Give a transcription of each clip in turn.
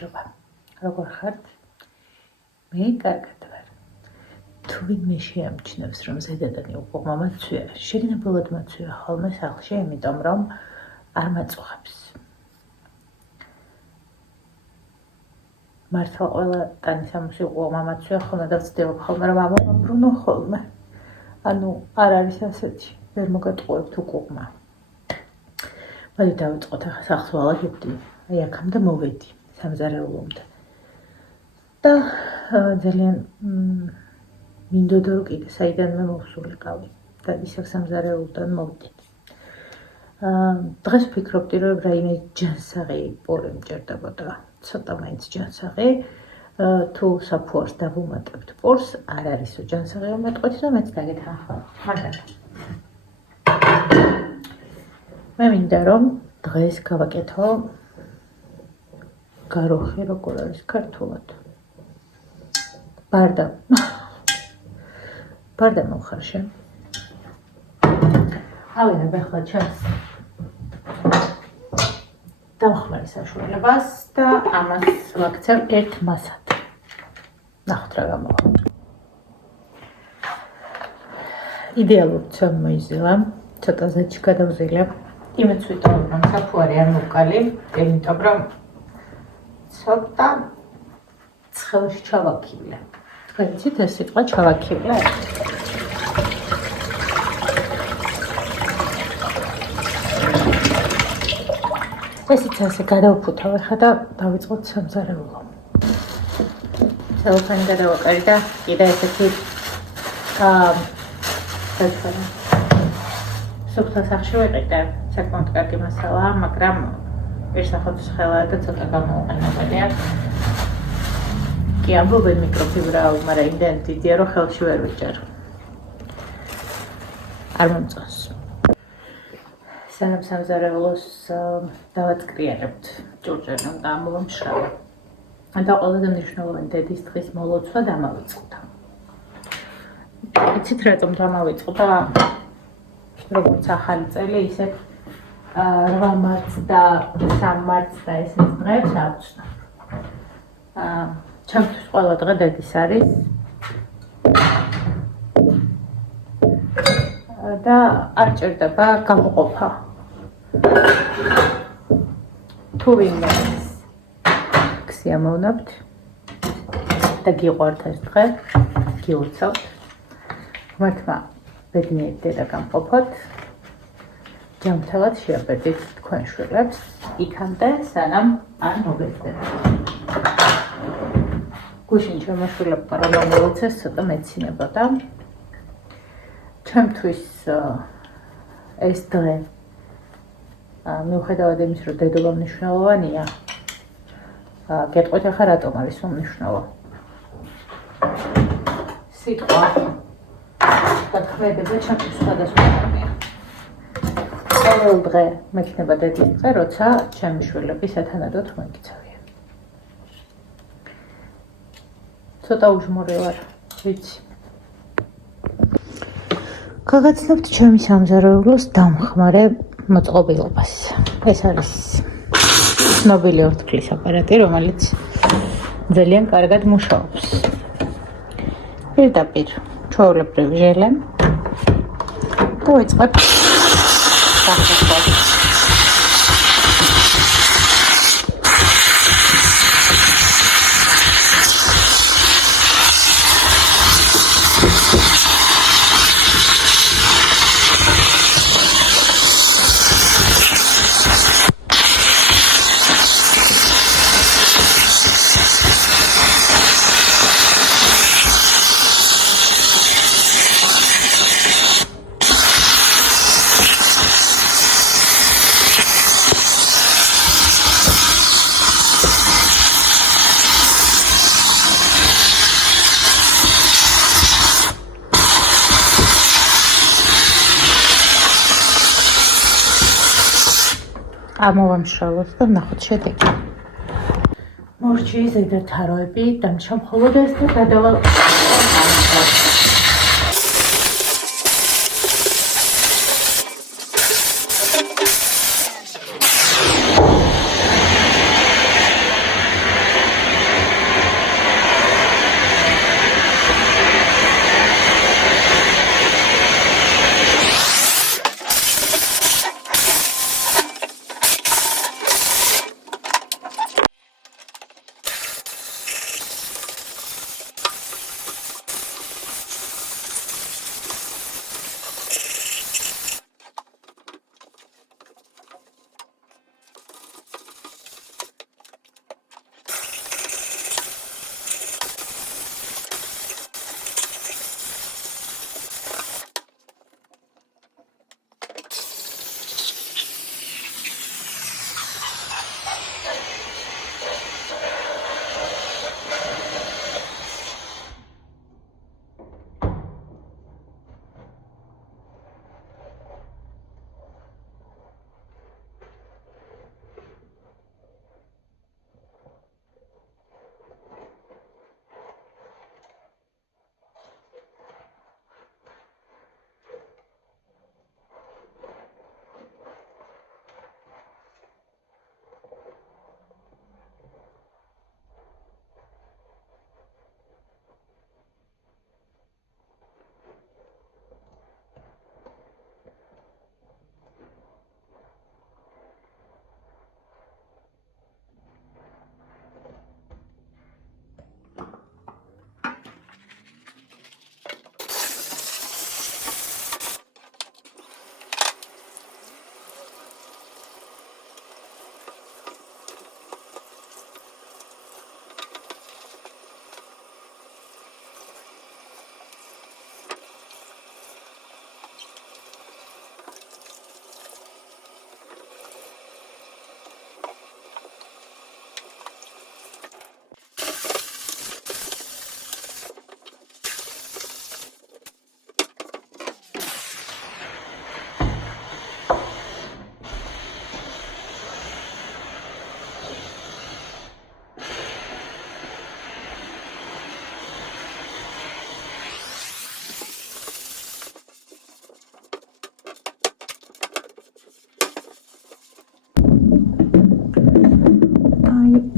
გამარჯობა. როგორ ხართ? მე კარგად ვარ. თუ ვინმე შეამჩნევს, რომ ზედადანი უყურმა მაცვია, შეგნებულად მაცვია ხოლმე სახლში, იმიტომ რომ არ მაწუხებს. მართლა ყველა ტანისამოსი უყურმა მაცვია ხოლმე და ვცდილობ ხოლმე, რომ ამოვაბრუნო ხოლმე. ანუ არ არის ასეთი, ვერ მოგატყუებთ უყურმა. მოდი დავიწყოთ ახლა სახლს ვალაგებდი. აი აქამდე მოვედი სამზარეულომდე. და ძალიან მინდოდა რომ კიდე საიდანვე მოვსულიყავი და ისევ სამზარეულოდან მოვიდეთ. დღეს ვფიქრობდი რომ რაიმე ჯანსაღი პური მჭირდებოდა, ცოტა მაინც ჯანსაღი. თუ საფუარს დავუმატებთ პურს, არ არისო ჯანსაღი უმეტყვით და მეც დაგეთანხმავ. მაგალითად. მე მინდა რომ დღეს გავაკეთო გაროხი როგორ არის ქართულად. ბარდა. ბარდა მოხარშე. ავიღებ ახლა ჩემს დამხმარე საშუალებას და ამას ვაქცევ ერთ მასად. ნახოთ რა გამოვა. იდეალურად მოიზილა, ცოტა ზეთში გადავზილებ. იმეც ვიტოვებ რომ საფუარი არ მოვკალი, იმიტომ რომ ცოტა ცხელში ჩავაქილე. თქვენ იცით ეს სიტყვა ჩავაქილე? ესეც ასე გადავფუთავ ახლა და დავიწყოთ სამზარეულო. ცელოფანი გადავაკარი და კიდე ესეთი საჩვენა. სუფთა სახში ვიყიდე, საკმაოდ კარგი მასალაა, მაგრამ ერთსახელოს ხელაა და ცოტა გამოუყენებელია. კი ამბობენ მიკროფიბრა, მაგრამ იმდენ დიდია, რომ ხელში ვერ ვიჭერ. არ მომწონს. სანამ სამზარეულოს დავაწკრიალებთ, ჭურჭელი უნდა ამოვამშრალო. და ყველაზე მნიშვნელოვანი დედის დღის მოლოცვა დამავიწყდა. იცით რატომ დამავიწყდა? როგორც ახალი წელი, ისე 8 მარტს და 3 მარტს და ესეთ დღეებს აუჩნდა. ჩემთვის ყველა დღე დედის არის. და არ ჭირდება გამოყოფა. თუ ვინმე გსიამოვნებთ და გიყვართ ეს დღე, გიურცავთ. ღმერთმა ბედნიერი დედა გამყოფოთ. ჯანმრთელად შეაბედით თქვენ შვილებს იქამდე, სანამ არ მოგეძებთ. გუშინ ჩემო შვილებმა რომ მომილოცეს, ცოტა მეცინებოდა. ჩემთვის ეს დღე მიუხედავად იმის, რომ დედობა მნიშვნელოვანია, გეტყვით ახლა რატომ არის უმნიშვნელო. სიტყვა და ქმედება ჩემთვის სხვადასხვანაირია. ყოველ დღე მექნება დედის დღე, როცა ჩემი შვილები სათანადოდ მოიქცევიან. ცოტა უჟმური ვარ, ვიცი. გაგაცნობთ ჩემი სამზარეულოს დამხმარე მოწყობილობას. ეს არის ცნობილი ორთქლის აპარატი, რომელიც ძალიან კარგად მუშაობს. პირდაპირ ჩვეულებრივ ჟელე და ვიწყებ სახსრებას. ამოვამშრალოთ და ვნახოთ შედეგი. მორჩი ზედა თაროები დამჭა მხოლოდ ეს და გადავალ.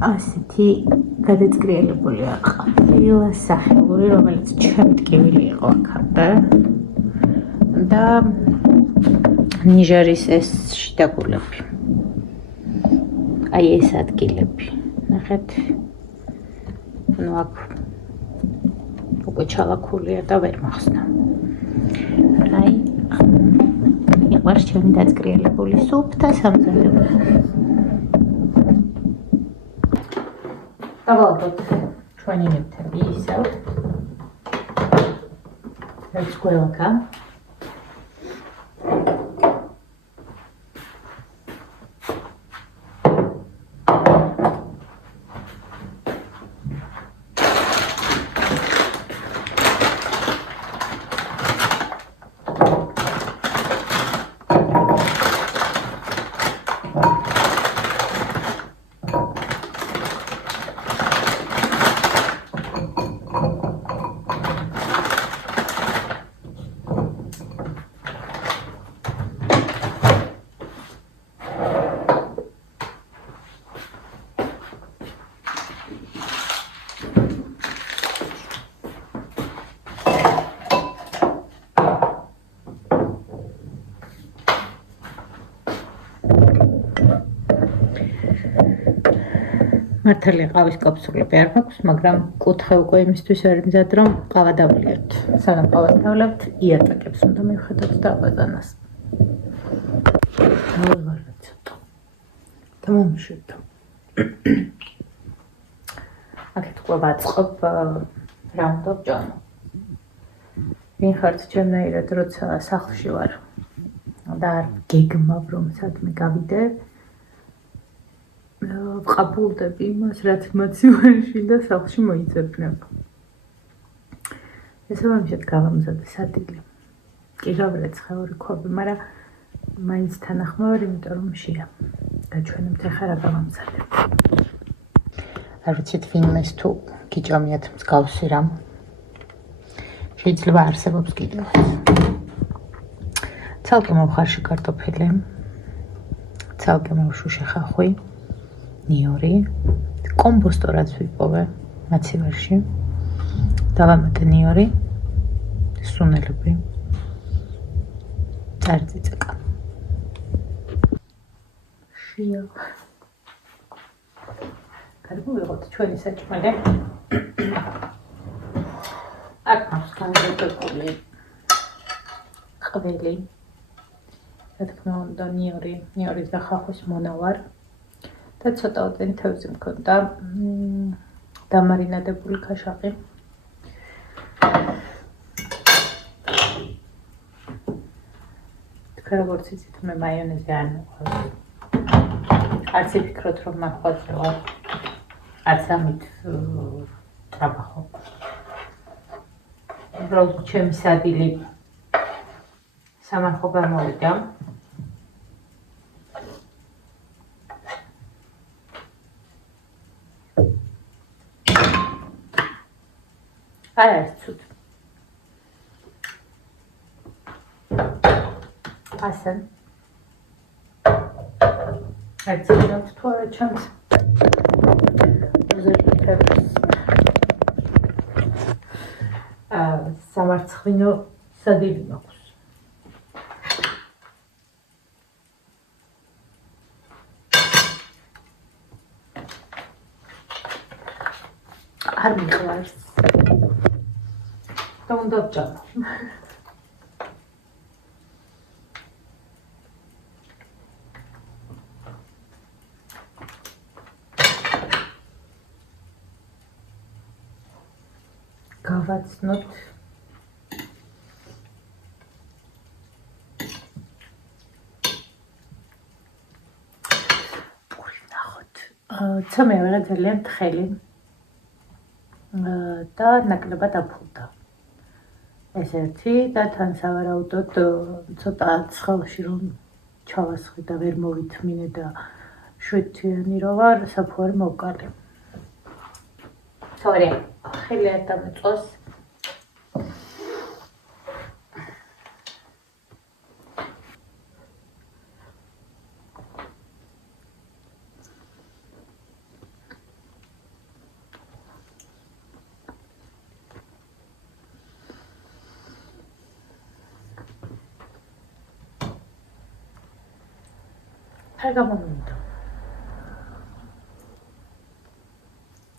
ასეთი გადაწკრიელებული აყავილა სახეული, რომელიც ჩემი ტკივილი იყო აქამდე და ნიჟერის ეს შიდაგულები. აი ეს ადგილები. ნახეთ. ნუ აქ უკვე ჩალაქულია და ვერ მახსნა. აი მიყვარს ჩემი დაწკრიელებული სუფთა სამზარეულო. დავალდოთ ჩვენი ნივთები ისევ. ეს ყველგა. მართალია ყავის კაფსულები არ მაქვს, მაგრამ კუთხე უკვე იმისთვის არ მზად, რომ ყავა დავლიოთ. სანამ ყავას დავლებთ, იატაკებს უნდა მივხედოთ და აბაზანას. დავიღალე ცოტა. დამომშვიდო. აქეთ უკვე ვაწყობ რა უნდა ვჭამო. ვინ ხართ ჩემნაირად, როცა სახლში ვარ და არ გეგმავ, რომ სადმე გავიდე. ვყაბულდები იმას, რაც მოცივანში და სახლში მოიძებნება. ესაბამისად გავამზადე სადილე. კი გავრეცხე 2 ქვები, მაგრამ მაინც თანახმოვარ, იმიტომ რომ მშია. გაჩვენებთ ახლა რა გავამზადებ. არ ვიცით ვინმეს თუ გიჭამიათ მსგავსი რამ. შეიძლება არსებობს კიდევ. ცალკე მოვხარში კარტოფილი, ცალკე მოვშუშე ხახვი. ნიორი, კომპოსტორაც ვიპოვე მაცივარში, დავამატე ნიორი, სუნელები, წარწიწაკა. შია. გადმოვიღოთ ჩვენი საჭმელი. აქ მაქვს განზრახული ყველი. რა თქმა უნდა, ნიორის და ხახვის მონავარ. და ცოტა ოდენი თევზი მქონდა დამარინადებული ქაშაყი. თქვენ როგორც იცით, მე მაიონეზი არ მიყვარს. არც ვფიქრობ, რომ მახვაზე ვარ. არც ამით ტრაბახობ. უბრალოდ ჩემი სადილი სამარხო გამოვიდა. არ არის ცუდ. ასე. ეცნოთ თუ არა ჩანს. სამარცხვინო სადილი მაქვს. არ მიყვარს. და უნდა ვჭამო. გავაცნოთ პური ნახოთ. ცამე არა ძალიან თხელი და ნაკლებად აფულდა. ეს ერთი და თან სავარაუდოდ ცოტა ცხელში რომ ჩავასხი და ვერ მოვითმინე და შვიდთვიანი რო ვარ, საფუარი მოვკალე. Sorry, ხელი არ დამეწოს. არ გამომივიდა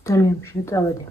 ძალიან შეწავედი